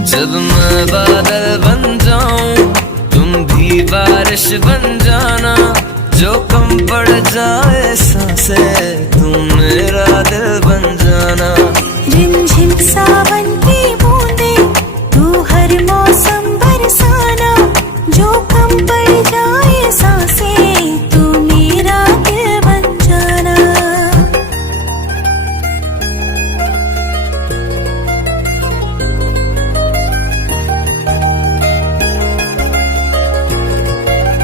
जब मैं बादल बन जाऊं तुम भी बारिश बन जाना, जो कम पड़ जाए सांसें तुमने